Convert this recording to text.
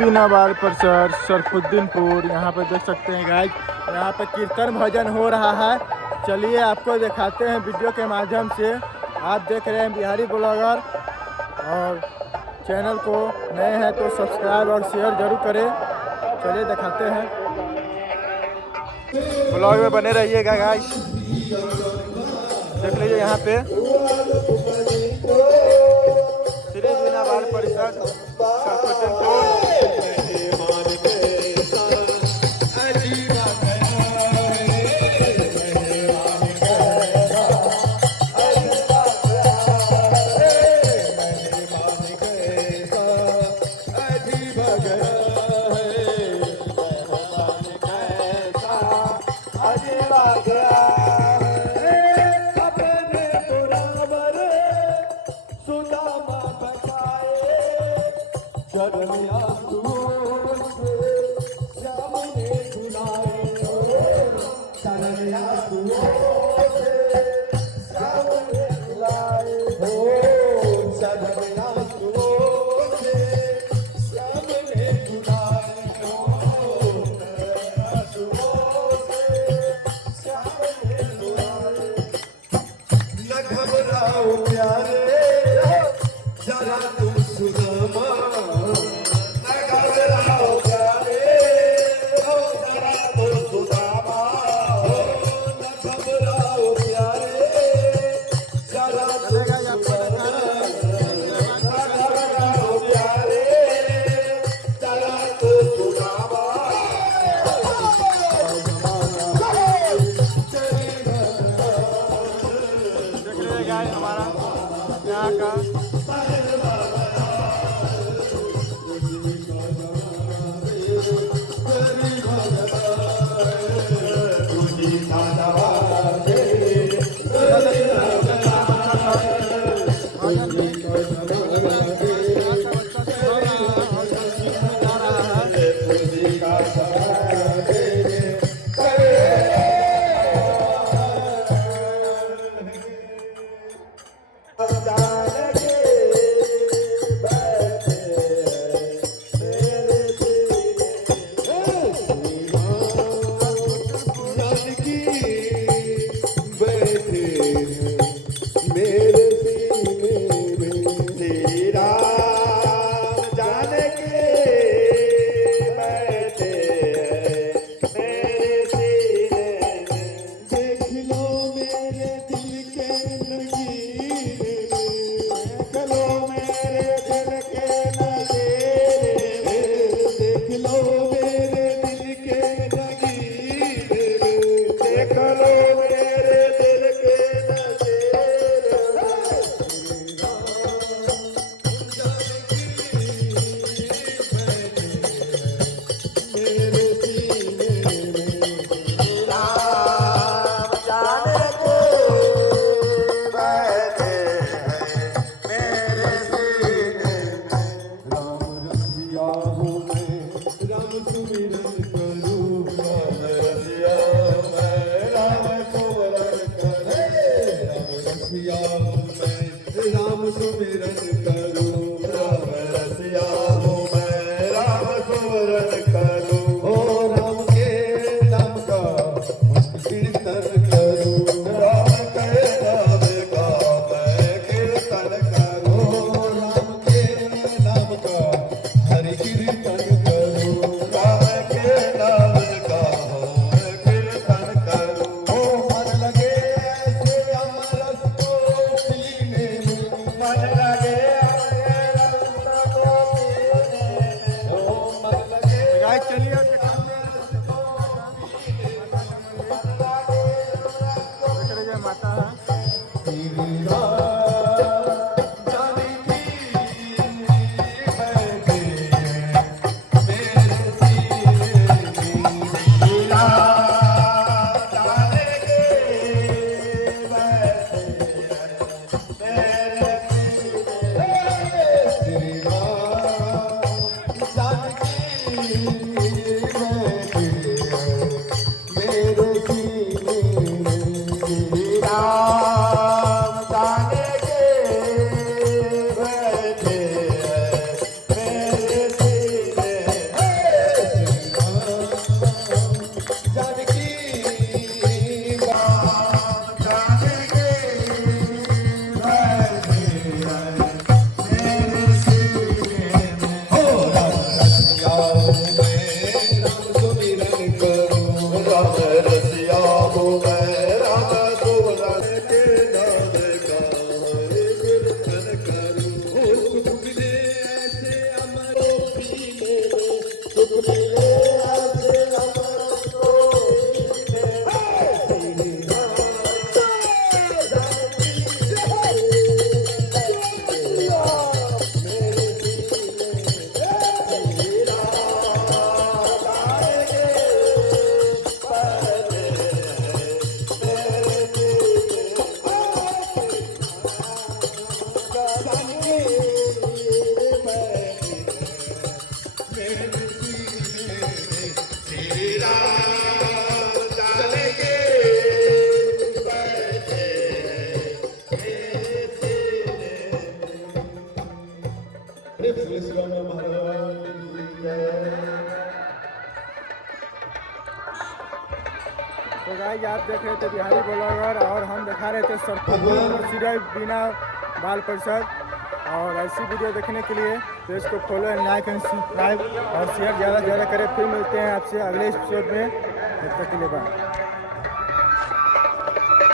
दीनाबाद परिसर सरफुद्दीनपुर। यहाँ पे देख सकते हैं गाइज, यहाँ पे कीर्तन भजन हो रहा है। चलिए आपको दिखाते हैं वीडियो के माध्यम से। आप देख रहे हैं बिहारी ब्लॉगर, और चैनल को नए हैं तो सब्सक्राइब और शेयर जरूर करें। चलिए दिखाते हैं, ब्लॉग में बने रहिएगा गाइज। देख लीजिए यहाँ पे श्री दीनाबाद परिसर सरफुद्दीनपुर। हमारा यहाँ का राम सुमिरन करूं, राम रसिया हूँ मैं, राम सुमिरन करूं। ओ राम के नाम का कीर्तन करूं, राम के नाम का मैं कीर्तन करूं। ओ राम के नाम का हरि कीर्तन करूं, राम के श्री राम चलेंगे बैठे श्री राम महाराज की जय। तो गाइस आप देख रहे थे बिहारी ब्लॉगर और हम दिखा रहे थे सरफुद्दीन सिराय बिना बाल परिषद। और ऐसी वीडियो देखने के लिए पेज को follow and like and subscribe और शेयर ज़्यादा से ज़्यादा करें। फिर मिलते हैं आपसे अगले एपिसोड में, तब तक के लिए बाय।